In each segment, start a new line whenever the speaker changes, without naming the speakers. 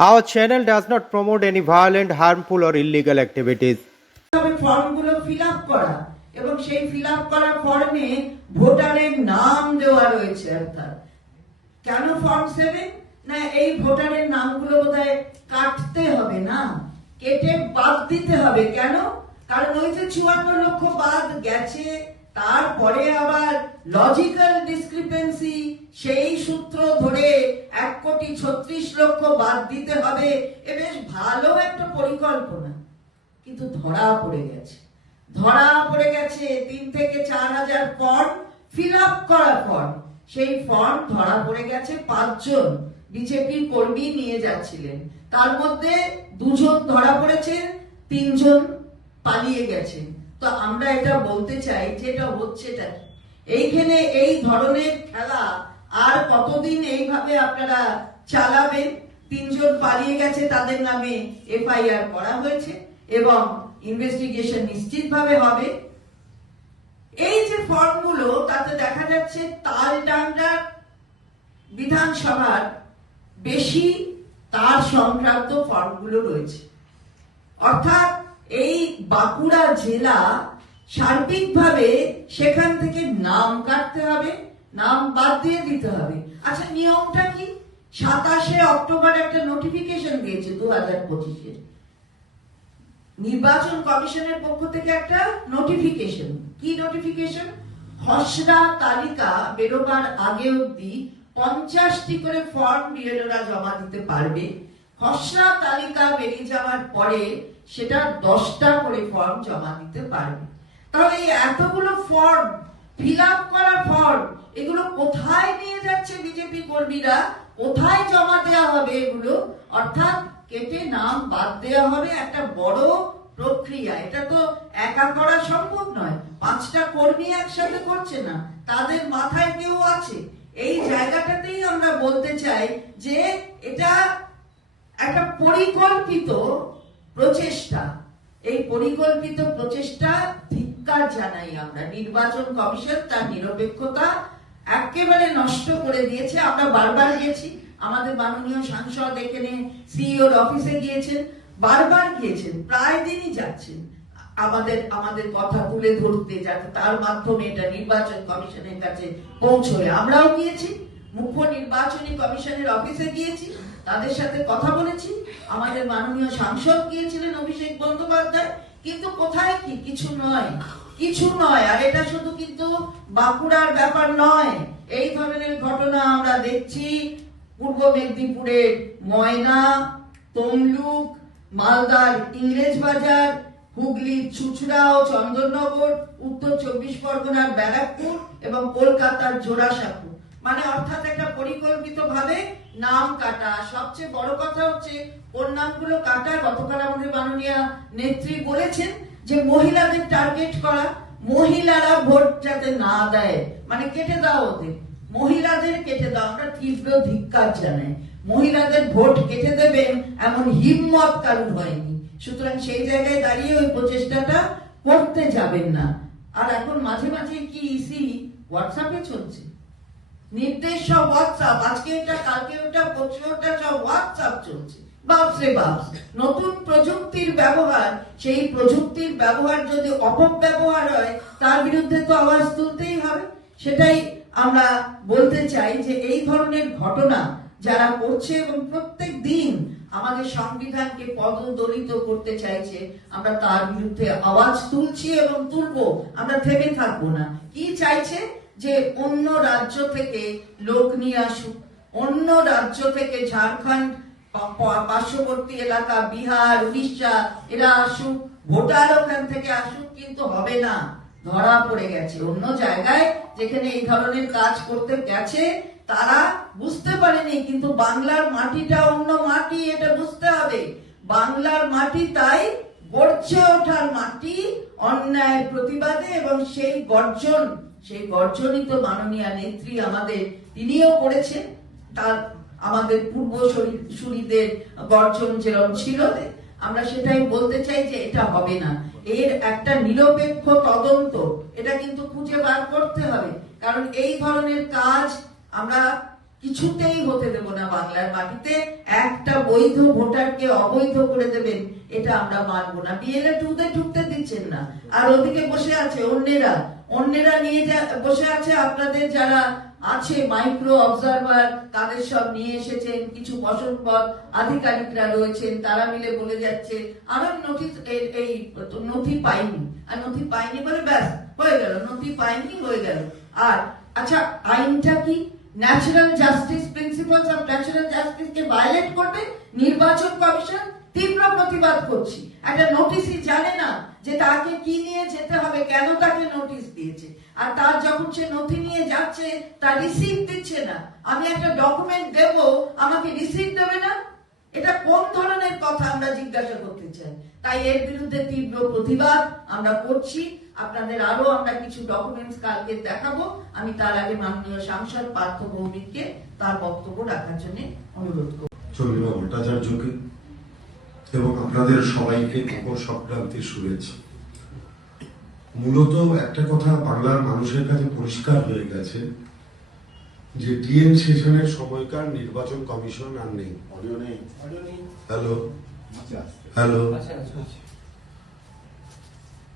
Our channel does not promote any violent, harmful, or illegal activities.
ফর্মগুলো fill up করা এবং সেই feel up করা ফর্মে ভোটারের নাম দেওয়া রয়েছে অর্থাৎ। কেন ফর্ম সেভেন না এই ভোটারের নামগুলো বোধহয় কাটতে হবে না। কেটে বাদ দিতে হবে। কেন? কারণ ওই যে চুয়ান্ন লক্ষ বাদ গেছে তারপরে আবার লজিক্যাল ডিসক্রিপেন্সি সেই সূত্র ধরে এক কোটি ছত্রিশ লক্ষ বাদ দিতে হবে, এ বেশ ভালো একটা পরিকল্পনা। কিন্তু ধরা পড়ে গেছে। ধরা পড়ে গেছে তিন থেকে চার হাজার ফর্ম ফিল আপ করা ফর্ম সেই ফর্ম ধরা পড়ে গেছে পাঁচজন। বিজেপি কর্মী নিয়ে যাচ্ছিলেন। তার মধ্যে দুজন ধরা পড়েছেন তিনজন পালিয়ে গেছেন তো আমরা এটা বলতে চাই যে এটা হচ্ছেটা? এইখানে এই ধরনের খেলা আর কতদিন এইভাবে আপনারা চালাবেন? তিনজন পালিয়ে গেছে, তাদের নামে এফআইআর করা হয়েছে এবং ইনভেস্টিগেশন নিশ্চিতভাবে হবে। এই যে ফর্মগুলো, তাতে দেখা যাচ্ছে তালডাংরা বিধানসভার বেশি তার সংক্রান্ত ফর্মগুলো রয়েছে। অর্থাৎ এই বাঁকুড়া জেলা সার্বিকভাবে সেখান থেকে নাম কাটতে হবে। নাম বাদ দিয়ে দিতে হবে। আচ্ছা নিয়মটা কি? সাতাশে অক্টোবর একটা নোটিফিকেশন দিয়েছে দু হাজার পঁচিশে। নির্বাচন কমিশনের পক্ষ থেকে একটা নোটিফিকেশন কি নোটিফিকেশন খসড়া তালিকা বেরোবার আগে অব্দি পঞ্চাশটি করে ফর্ম বিএলওরা জমা দিতে পারবে। খসড়া তালিকা বেরিয়ে যাওয়ার পরে সেটা দশটা করে ফর্ম জমা দিতে পারবে। তাহলে এই এতগুলো ফর্ম ফিল আপ করা ফর্ম এগুলো কোথায় নিয়ে যাচ্ছে বিজেপি কর্মীরা? কোথায় জমা দেওয়া হবে এগুলো? অর্থাৎ কেটে নাম বাদ দেওয়া হবে একটা বড় প্রক্রিয়া। এটা তো একা করা সম্ভব নয়। পাঁচটা কর্মী একসাথে করছে না। তাদের মাথায় কেউ আছে। এই জায়গাটাতেই আমরা বলতে চাই যে এটা একটা পরিকল্পিত প্রচেষ্টা। এই পরিকল্পিত প্রচেষ্টা ধিক্কার জানাই আমরা। নির্বাচন কমিশন তার নিরপেক্ষতা একেবারে নষ্ট করে দিয়েছে। আমরা বারবার গেছি আমাদের মাননীয় সাংসদ এখানে সিইওর অফিসে গিয়েছেন, বারবার গিয়েছেন, প্রায় দিনই যাচ্ছেন। আমাদের আমাদের কথা তুলে ধরতে যাতে তার মাধ্যমে এটা নির্বাচন কমিশনের কাছে পৌঁছয় আমরাও গিয়েছি, মুখ্য নির্বাচনী কমিশনের অফিসে গিয়েছি, তাদের সাথে কথা বলেছি। আমাদের মাননীয় সাংসদ গিয়েছিলেন অভিষেক বন্দ্যোপাধ্যায়, কিন্তু কোথায় কি? কিছু নয়। কিছু নয়, আর এটা শুধু কিন্তু বাঁকুড়ার ব্যাপার নয়। এই ধরনের ঘটনা আমরা দেখছি পূর্ব মেদিনীপুরের ময়না, তমলুক, মালদার ইংরেজ বাজার হুগলির চুচড়া ও চন্দননগর, উত্তর চব্বিশ পরগনার ব্যারাকপুর এবং কলকাতার জোড়াসাঁকো। মানে অর্থাৎ একটা পরিকল্পিত ভাবে নাম কাটা। সবচেয়ে বড় কথা হচ্ছে, ওর নামগুলো কাটা। গতকাল আমাদের মাননীয় নেত্রী বলেছেন যে মহিলাদের টার্গেট করা, মহিলারা ভোট যাতে না দেয় মানে কেটে দাও ওদের। মহিলাদের কেটে দাও, আমরা তীব্র ধিক্কার জানাই। মহিলাদের ভোট কেটে দেবেন, এমন হিম্মত কারণ হয়নি। সুতরাং সেই জায়গায় দাঁড়িয়ে ওই প্রচেষ্টাটা করতে যাবেন না। আর এখন মাঝে মাঝে কি ইসি হোয়াটসঅ্যাপে চলছে? নির্দেশ সব হোয়াটসঅ্যাপ আজকে এটা, কালকে ওটা, পরশু ওটা, সব হোয়াটসঅ্যাপ চলছে। বাপরে বাপ, নতুন প্রযুক্তির ব্যবহার, সেই প্রযুক্তির ব্যবহার যদি অপব্যবহার হয়, তার বিরুদ্ধে তো আওয়াজ তুলতেই হবে। সেটাই আমরা বলতে চাই যে এই ধরনের ঘটনা যারা করছে এবং প্রত্যেক দিন আমাদের সংবিধানকে পদদলিত করতে চাইছে, আমরা তার বিরুদ্ধে আওয়াজ তুলছি এবং তুলবো, আমরা থেমে থাকব না। কি চাইছে? যে অন্য রাজ্য থেকে লোক নিয়ে আসুক, অন্য রাজ্য থেকে ঝাড়খণ্ড পার্শ্ববর্তী এলাকা, বিহার, উড়িষ্যা, এরা আসুক, ভোটার ওখান থেকে আসুক, কিন্তু হবে না। ধরা পড়ে গেছে। অন্য জায়গায় যেখানে এই ধরনের কাজ করতে গেছে, তারা বুঝতে পারেনি, কিন্তু বাংলার মাটিটা অন্য মাটি, এটা বুঝতে হবে। বাংলার মাটি তাই গর্জে ওঠার মাটি অন্যায় প্রতিবাদে এবং সেই গর্জন, সেই গর্জনই তো মাননীয় নেত্রী আমাদের, তিনিও করেছেন। তার আমাদের পূর্ব সুরীদের গর্জন যেরকম ছিল, আমরা সেটাই বলতে চাই যে এটা হবে না। এর একটা নিরপেক্ষ তদন্ত, এটা কিন্তু খুঁজে বার করতে হবে। কারণ এই ধরনের কাজ আমরা কিছুতেই হতে দেব না বাংলার মাটিতে। একটা বৈধ ভোটারকে অবৈধ করে দেবেন, এটা আমরা মানবো না। বিএলএ টুতে ঢুকতে দিচ্ছেন না। আর ওদিকে বসে আছে অন্যেরা। অন্যেরা নিয়ে বসে আছে, আপনাদের যারা আছে মাইক্রো অবজারভার তাদের সব নিয়ে এসেছেন, কিছু বসনপদ আধিকারিকরা রয়েছেন, তারা মিলে বলে যাচ্ছে আমি নোটিশ এই নথি পাইনি। আর নথি পাইনি বলে ব্যাস, হয়ে গেল, নথি পাইনি, হয়ে গেল। আর আচ্ছা আইনটা কি? Natural justice principles of natural justice K violate করবে? নির্বাচন কমিশন? তীব্র প্রতিবাদ করছি। একটা নোটিশই জানে না যে তাকে কি নিয়ে যেতে হবে, কেন তাকে নোটিশ দিয়েছে। আর তার যখন সে নথি নিয়ে যাচ্ছে তার রিসিপ্ট দিচ্ছে না। আমি একটা ডকুমেন্ট দেব, আমাকে রিসিপ্ট দেবে না? এটা কোন ধরনের কথা আমরা জিজ্ঞাসা করতে চাই? তাই এর বিরুদ্ধে তীব্র প্রতিবাদ আমরা করছি। আপনাদের আরও আমরা কিছু ডকুমেন্টস কালকে দেখাবো। আমি তার আগে মাননীয় সাংসদ পার্থ ভৌমিককে তার বক্তব্য রাখার জন্য অনুরোধ করব।
চন্দ্রিমা ভট্টাচার্যকে এবং আপনাদের সবাইকে মকর সংক্রান্তির শুভেচ্ছা। মূলত একটা কথা বাংলার মানুষের কাছে পরিষ্কার হয়ে গেছে যে টিএন সেশনের সময়কার নির্বাচন কমিশন আর নেই। হ্যালো। হ্যালো।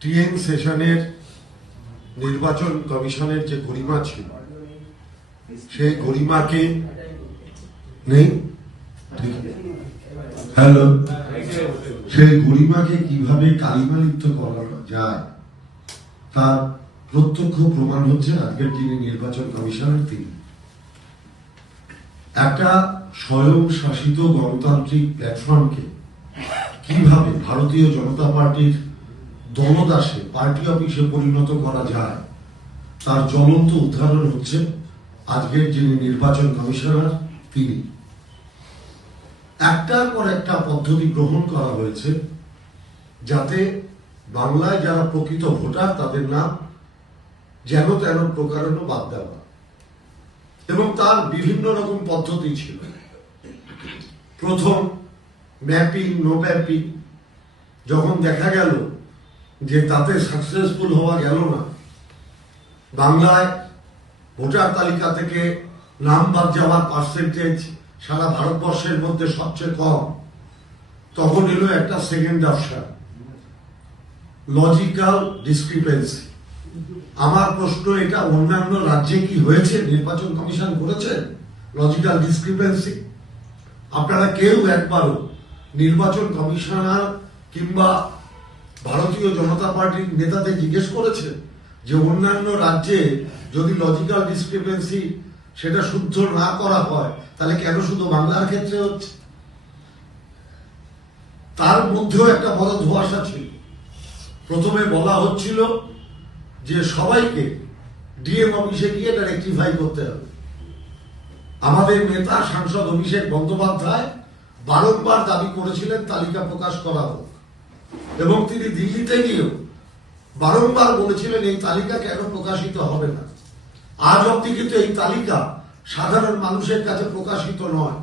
টিএন সেশনের নির্বাচন কমিশনের যে গরিমা ছিল সেই গরিমাকে নেই? হ্যালো। সেই গরিমাকে কীভাবে কালিমালিপ্ত করা যায়, তার প্রত্যক্ষ প্রমাণ হচ্ছে আজকের যিনি নির্বাচন কমিশনার তিনি। একটা স্বয়ং শাসিত গণতান্ত্রিক প্ল্যাটফর্মকে কীভাবে ভারতীয় জনতা পার্টির দলদাসে, পার্টি অফিসে পরিণত করা যায়, তার জ্বলন্ত উদাহরণ হচ্ছে আজকের যিনি নির্বাচন কমিশনার তিনি। একটার পর একটা পদ্ধতি গ্রহণ করা হয়েছে যাতে বাংলায় যারা প্রকৃত ভোটার, তাদের নাম যেন তেন প্রকারণ বাদ দেওয়া এবং তার বিভিন্ন রকম পদ্ধতি ছিল। প্রথম ম্যাপিং, নো ম্যাপিং, যখন দেখা গেল যে তাতে সাকসেসফুল হওয়া গেল না, বাংলায় ভোটার তালিকা থেকে নাম বাদ যাওয়ার পার্সেন্টেজ সারা ভারতবর্ষের মধ্যে সবচেয়ে কম তখন এলো একটা সেকেন্ড অপশন লজিক্যাল ডিসক্রিপেন্সি আমার প্রশ্ন, এটা অন্যান্য রাজ্যে কি হয়েছে? নির্বাচন কমিশন করেছে লজিক্যাল ডিসক্রিপেন্সি আপনারা কেউ একবারও নির্বাচন কমিশনার কিংবা ভারতীয় জনতা পার্টির নেতাদের জিজ্ঞেস করেছেন যে অন্যান্য রাজ্যে যদি লজিক্যাল ডিসক্রিপেন্সি সেটা শুদ্ধ না করা হয়, তাহলে কেন শুধু বাংলার ক্ষেত্রে হচ্ছে? তার মধ্যেও একটা বড় ধোয়াশা ছিল। প্রথমে বলা হচ্ছিল যে সবাইকে ডিএম অফিসে গিয়ে এটা রেক্টিফাই করতে হবে। আমাদের নেতা, সাংসদ অভিষেক বন্দ্যোপাধ্যায় বারংবার দাবি করেছিলেন, তালিকা প্রকাশ করা হোক। এবং তিনি দিল্লিতে গিয়েও বারংবার বলেছিলেন, এই তালিকা কেন প্রকাশিত হবে না? আজ অব্দি কিন্তু এই তালিকা সাধারণ মানুষের কাছে প্রকাশিত নয়।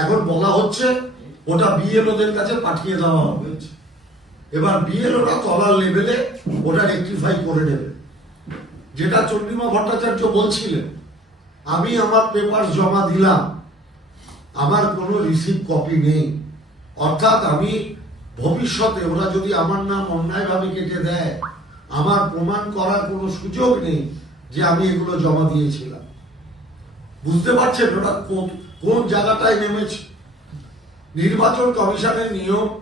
এখন বলা হচ্ছে ওটা বিএলওদের কাছে পাঠিয়ে দেওয়া হয়েছে এবার বিএলওরা তলার লেভেলে ওটা রেক্টিফাই করে নেবে। যেটা চন্দ্রিমা ভট্টাচার্য বলছিলেন, আমি আমার পেপার জমা দিলাম, আমার কোনো রিসিভ কপি নেই। অর্থাৎ আমি ভবিষ্যতে ওরা যদি আমার নাম অন্যায়ভাবে কেটে দেয়, আমার প্রমাণ করার কোনো সুযোগ নেই যে আমি এগুলো জমা দিয়েছিলাম। বুঝতে পারছেন ওটা কোন- কোন জায়গাটায় নেমেছে? নির্বাচন কমিশনের নিয়ম,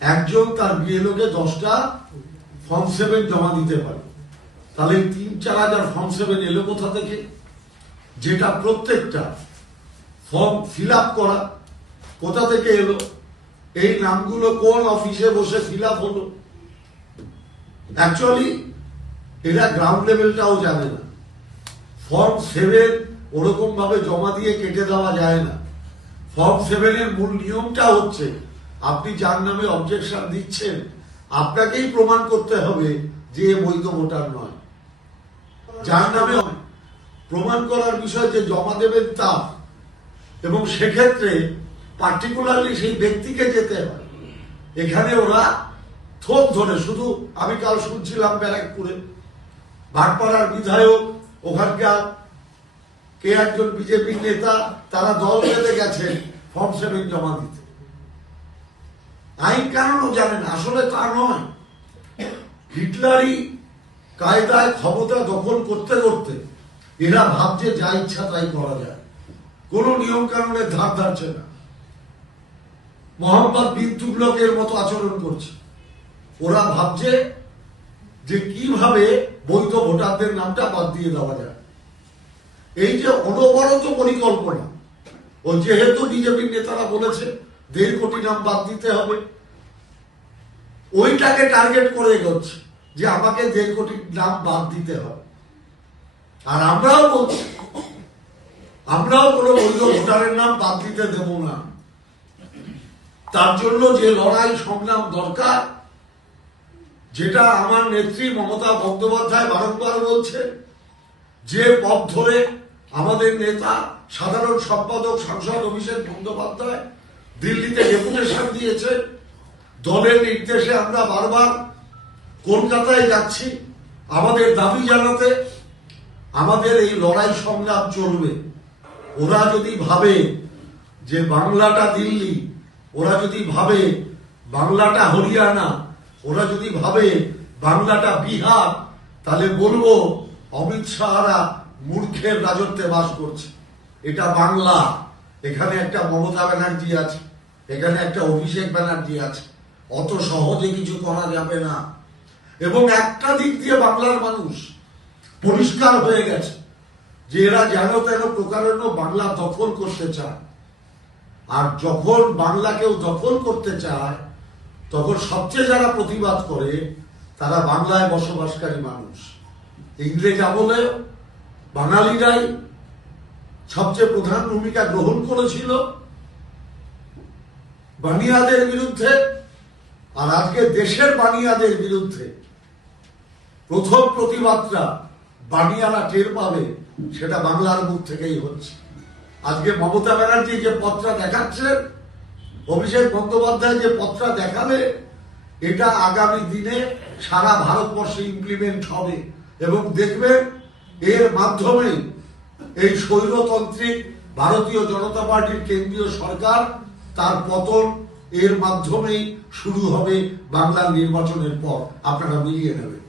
একজন তার বিএলওকে দশটা ফর্ম সেভেন জমা দিতে পারে। তাহলে তিন, চার হাজার ফর্ম সেভেন এলো কোথা থেকে? যেটা প্রত্যেকটা ফর্ম ফিল করা কোথা থেকে এলো? এই নামগুলো কোন অফিসে বসে ফিল হলো? অ্যাকচুয়ালি এরা গ্রাউন্ড লেভেলটাও জানে না। ফর্ম সেভেন ওরকম ভাবে জমা দিয়ে কেটে দেওয়া যায় না। ফর্ম সেভেনের মূল নিয়মটা হচ্ছে, আপনি যার নামে অবজেকশন দিচ্ছেন, আপনাকেই প্রমাণ করতে হবে যে বৈধ ভোটার নয়। যার নামে প্রমাণ করার বিষয় যে জমা দেবেন তা, এবং সেক্ষেত্রে পার্টিকুলারলি সেই ব্যক্তিকে যেতে হয়। এখানে ওরা থোক ধরে, শুধু আমি কাল শুনছিলাম ব্যারাকপুরে ভাটপাড়ার বিধায়ক ওখানকার কে একজন বিজেপির নেতা, তারা দল বেঁধে গেছেন ফর্ম সেভেন জমা দিতে। আইন কানুনও জানে না, আসলে তা নয়। হিটলারই কায়দায় ক্ষমতা দখল করতে করতে এরা ভাবছে যা ইচ্ছা তাই করা যায়। কোনো নিয়ম কানুনের ধার ধারছে না। মোহাম্মদ বিন তুগলকের মতো আচরণ করছে। ওরা ভাবছে যে কীভাবে বৈধ ভোটারদের নামটা বাদ দিয়ে দেওয়া যায়। এই যে অনবরত পরিকল্পনা, ও যেহেতু বিজেপির নেতারা বলেছে, দেড় কোটি নাম বাদ দিতে হবে। ওইটাকে টার্গেট করে এগোচ্ছে যে আমাকে দেড় কোটি নাম বাদ দিতে হবে। আর আমরাও বলছি, আমরাও কোনো বৈধ ভোটারের নাম বাদ দিতে দেব না। তার জন্য যে লড়াই সংগ্রাম দরকার যেটা আমার নেত্রী মমতা বন্দ্যোপাধ্যায় বারংবার বলছে, যে পথ ধরে আমাদের নেতা, সাধারণ সম্পাদক, সাংসদ অভিষেক বন্দ্যোপাধ্যায় দিল্লিতে ডেপুটেশন দিয়েছে। দলের নির্দেশে আমরা বারবার কলকাতায় যাচ্ছি। আমাদের দাবি জানাতে আমাদের এই লড়াই সংগ্রাম চলবে। ওরা যদি ভাবে যে বাংলাটা দিল্লি, ওরা যদি ভাবে বাংলাটা হরিয়ানা ওরা যদি ভাবে বাংলাটা বিহার, তাহলে বলব অমিত শাহরা মূর্খের রাজত্বে বাস করছে। এটা বাংলা। এখানে একটা মমতা ব্যানার্জি আছে, এখানে একটা অভিষেক ব্যানার্জি আছে। অত সহজে কিছু করা যাবে না। এবং একটা দিক দিয়ে বাংলার মানুষ পরিষ্কার হয়ে গেছে যে এরা যেন তেন প্রকারণ বাংলা দখল করতে চায়। আর যখন বাংলা কেউ দখল করতে চায় তখন সবচেয়ে যারা প্রতিবাদ করে, তারা বাংলায় বসবাসকারী মানুষ। ইংরেজ আমলে বাঙালিরাই সবচেয়ে প্রধান ভূমিকা গ্রহণ করেছিল। বানিয়াদের বিরুদ্ধে আর আজকে দেশের বানিয়াদের বিরুদ্ধে প্রথম প্রতিবাদটা বানিয়ারা টের পাবে, সেটা বাংলার মুখ থেকেই হচ্ছে। আজকে মমতা ব্যানার্জি যে পথটা দেখাচ্ছেন অভিষেক বন্দ্যোপাধ্যায় যে পথটা দেখাবে, এটা আগামী দিনে সারা ভারতবর্ষে ইমপ্লিমেন্ট হবে। এবং দেখবেন, এর মাধ্যমে এই স্বৈরতান্ত্রিক ভারতীয় জনতা পার্টির কেন্দ্রীয় সরকার তার পতন এর মাধ্যমেই শুরু হবে বাংলার নির্বাচনের পর। আপনারা মিলিয়ে নেবেন।